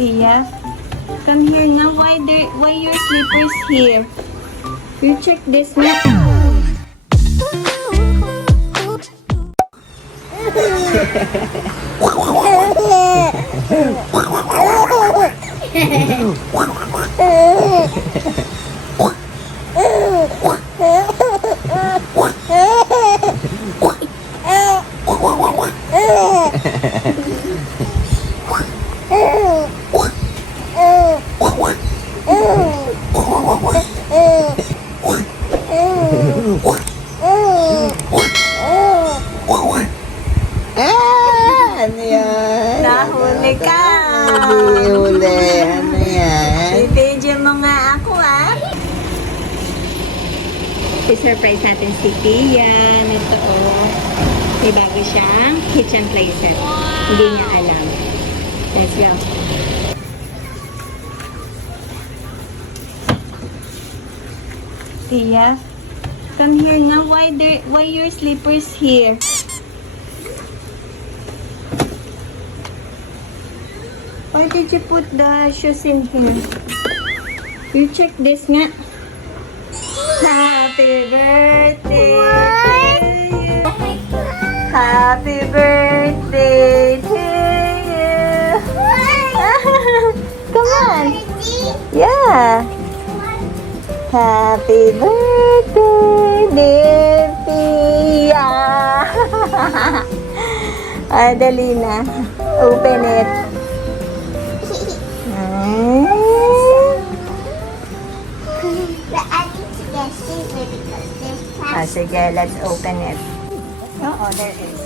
Tia, come here now. Why your slippers here? You check this now. Ano yan? Nahuli ka. Huli. Ano yan? I-video mo nga ako, ah. I-surprise natin si Tia. Ito, oh. May bago siyang kitchen playset. Hindi niya alam. Let's go. Tia, come here now. Why your slippers here? Why did you put the shoes in here? You check this nga. Happy birthday to you. Happy birthday to you. Come on. Yeah. Happy birthday, dear Pia. Ay, dali na. Open it. Sige, let's open it. Oh, there is.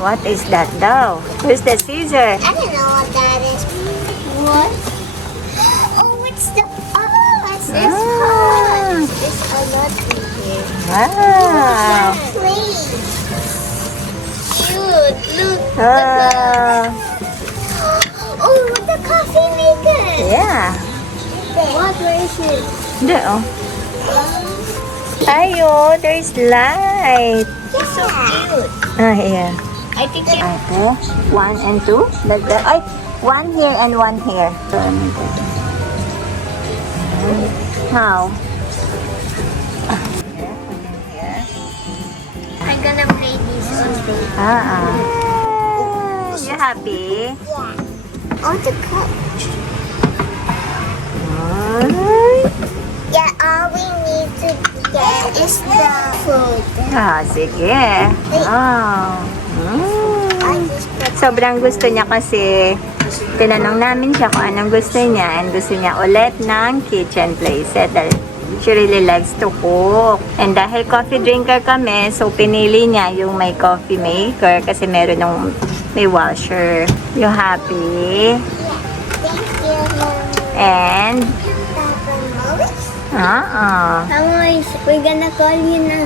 What is that though? Where's the scissor? I don't know what that is. What? Oh, it's the... Oh, it's this pot. There's a lot in here. Wow. Please. Cute. Look. Oh, the coffee maker. Yeah. What? Where is it? There, oh. Ayo, there's light. It's so cute. Ah, yeah. I think it... Okay. 1 and 2. Like that. Ay, 1 here and 1 here. How? I'm gonna play this on the... You happy? Yeah. On the couch. Alright. Yeah, all we need to get is the food. Sige. Wow. I just put... Sobrang gusto niya kasi tinanong namin siya kung anong gusto niya and gusto niya ulit ng kitchen playset dahil she really likes to cook. And dahil coffee drinker kami, so pinili niya yung may coffee maker kasi meron ng may washer. You happy? Thank you, Mommy. And Papa Moise, we're gonna call you now.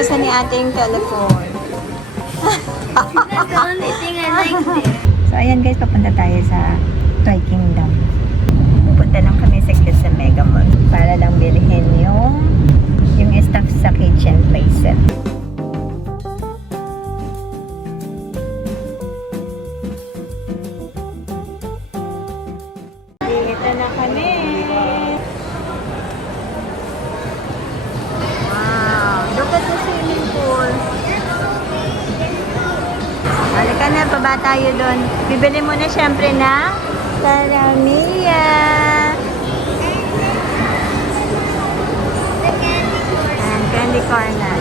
gusto ni ate yung telephone. That's the only thing I like there. So ayan guys, papunta tayo sa Toy Kingdom. Pupunta lang kami sa Mega Mall para lang bilhin yung stuff sa kitchen playset. Dito na kami. Wow, look at the swimming pool. Halika na, baba tayo doon. Bibili mo na syempre na Taramia. And candy corner.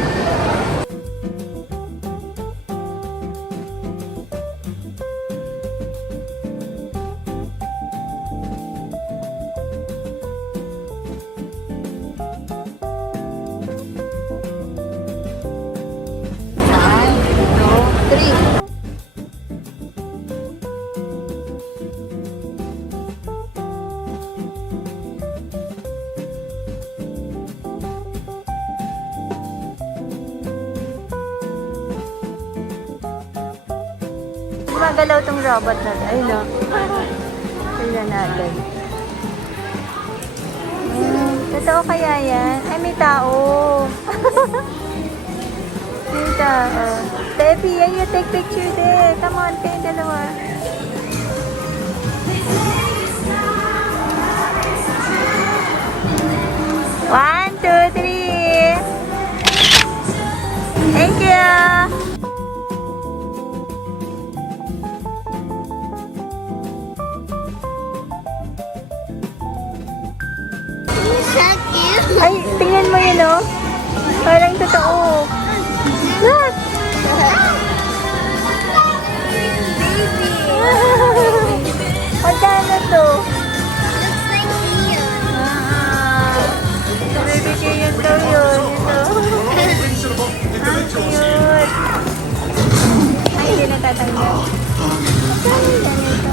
gumagalaw tong robot natin. Ayun no. Tingnan natin. Totoo kaya yan? Ay, may tao. May tao. Tepi, you take picture there. Come on, kayong dalawa. One, two, three. Thank you. So cute. Ay, tingnan mo yun, oh. Parang totoo. Look! Magkano to? Looks like Leo. Baby ko yun daw yun. Ang cute. Ay, hindi natatanggal. Magkano yan ito?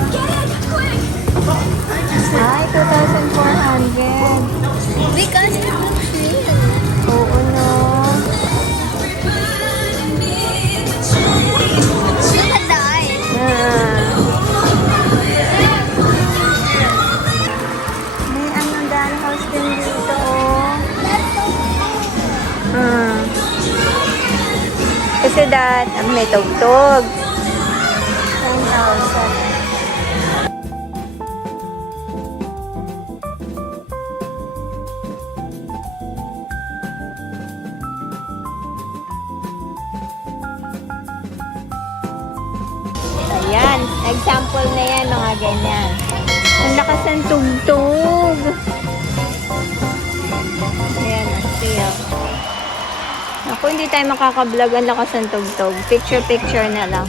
Ay, 2,400. Because it looks real. Oo, no. Look at the eyes. May anong dollhouse din dito, oh. Kasi may tugtog. 10,000. Ayan, example na yan, mga ganyan. Ang lakas ng tugtog. Ayan, siya. Ako, hindi tayo makakablog. Ang lakas ng tugtog. Picture na lang.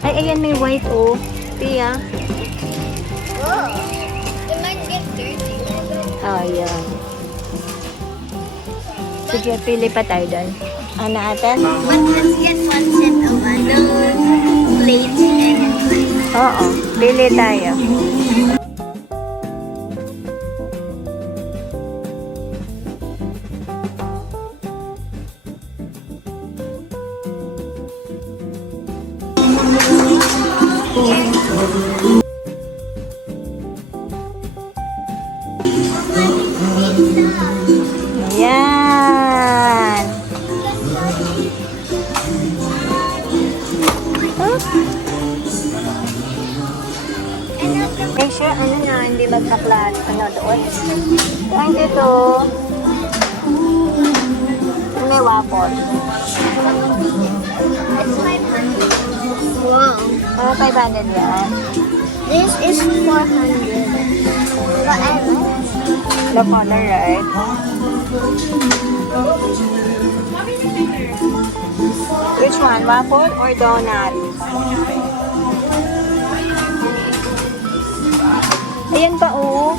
Ay, ayan, may white, oh. Tia. Whoa. It might get dirty. Oh, ayan. Sige, pili pa tayo doon. Ano ate? But let's get one set of plates and Oo, pili tayo. Ayan. Make sure, ano na, hindi magkaklat. Ano doon? Thank you to. May waffle. it's 500. Wow. Oh, 500 yan. This is 400. Whatever. The color, right? Which one? Waffle or donut? Ayan pa, oo.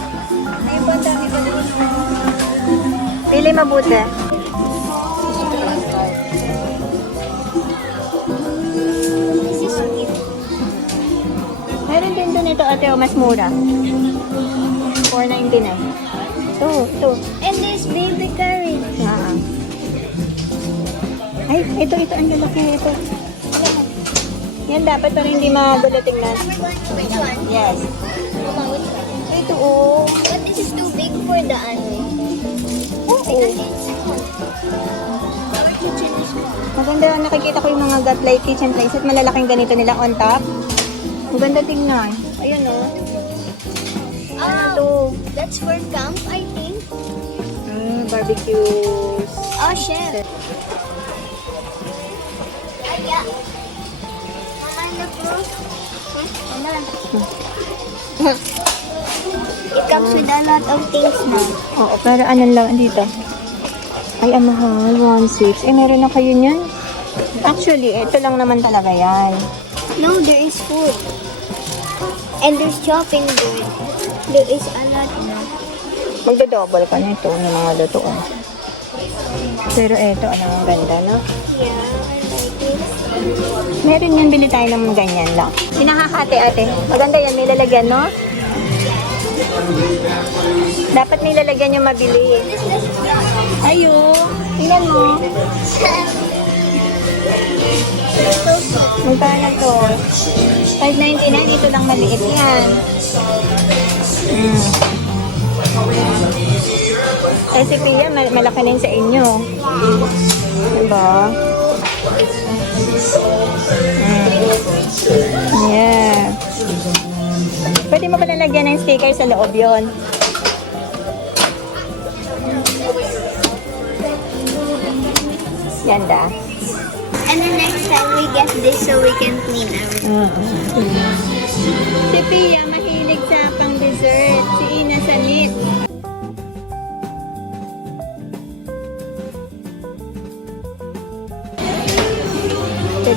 Ayun pa, dami pa doon. Pili mabuti. This is cute. Meron din doon ito, ate, mas mura. 4.99. Ito. And there's baby curry. Ay, ito, ang lalaki ito. Yan, dapat para hindi magulo tingnan. Which one? Yes. Mama, which one? Ito, oh. But this is too big for the ano. Oo. Because it's our kitchen is small. Maganda, nakikita ko yung mga Gulat kitchen place at malalaking ganito nila on top. Maganda tingnan. Ayun, oh. Ito. That's for camp, I think. Barbecues. Oh, chef. Yeah. Mama, look, bro. It comes with a lot of things now. Oo, pero ano lang dito? Ay, ang mahal. 1.6. Eh, meron na kayo niyan? Actually, ito lang naman talaga yan. No, there is food. And there's chopping board. There is a lot more. Magdo-double ka nito ng mga lutuan. Pero ito, ang ganda, no? Yeah, I like it. Meron yan, bili tayo ng ganyan lang. Pinahahati, ate. Maganda yan, may lalagyan, no? Dapat may lalagyan yung mabili. Ayo, tingnan mo. So cute. Magkano to? 5.99. Ito lang maliit yan. Eh si Pia, malaki na yun sa inyo. Diba? Yeah. Pwede mo pa nalagyan ng sticker sa loob yun. Ganda. And then next time we get this so we can clean our Si Pia, mahilig sa pang dessert. Si Inaasahan.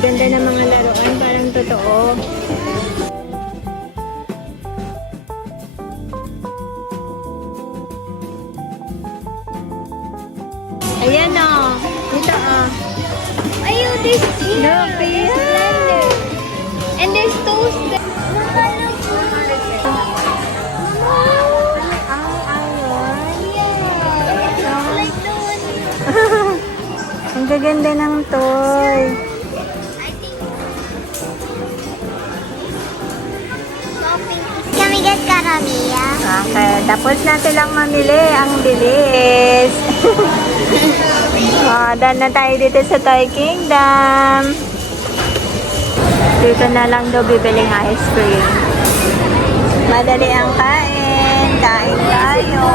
Ganda ng mga laruan, parang totoo. Ayan o. Dito o. Ayun, this here. Look, Pia. Blender. And there's toaster. Like the one. Ang gaganda ng toy. Can we get caramia? Okay, tapos na silang mamili. Ang bilis. Dahil na tayo dito sa Toy Kingdom. Dito na lang daw bibiling ice cream. Madali ang kain. Kain tayo.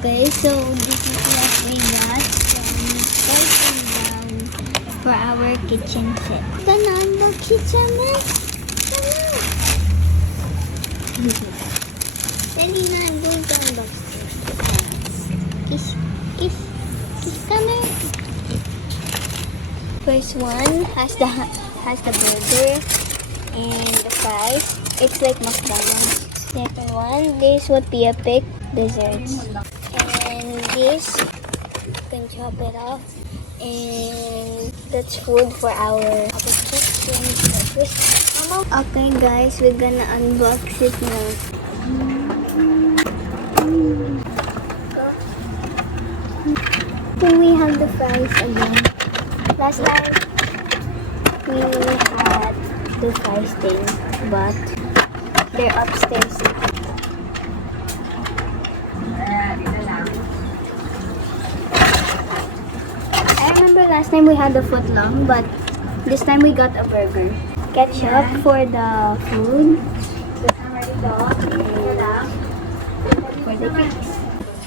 Okay, so this is what we got from Toy Kingdom for our kitchen set. Gonna unbox kitchen set. Dali na, I'm going to unbox this. Kiss, kiss, kiss, come here. First one has the burger and the fries. It's like McDonald's. Second one, this would be a pick desserts. And this, you can chop it off. And that's food for our kitchen. Okay guys, we're gonna unbox it now. Then we have the fries again. Last time we had the fries thing, but they're upstairs. I remember last time we had the footlong, but this time we got a burger. Ketchup for the food. And for the cakes.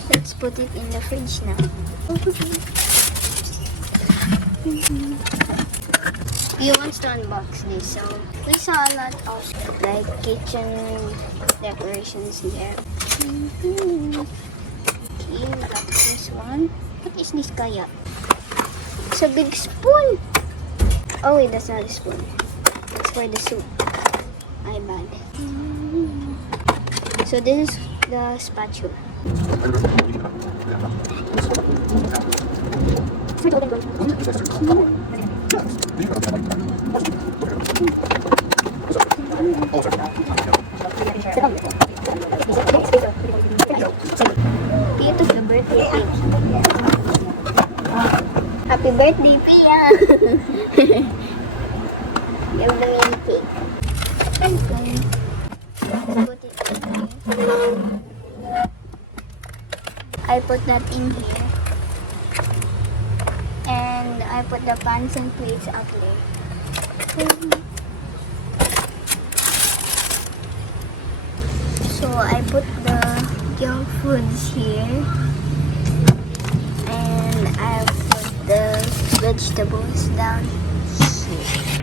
Let's put it in the fridge now. You want to unbox this, so we saw a lot of like kitchen decorations here. Okay, we got this one. What is this kaya? It's a big spoon. Oh wait, that's not a spoon. It's for the soup. My bad. So this is the spatula. Beautiful birthday cake. Happy birthday, Pia! You have the mini cake. Okay. Put it in here. I put that in here. And I put the pans and plates up there. So I put the junk foods here. And I put the vegetables down here.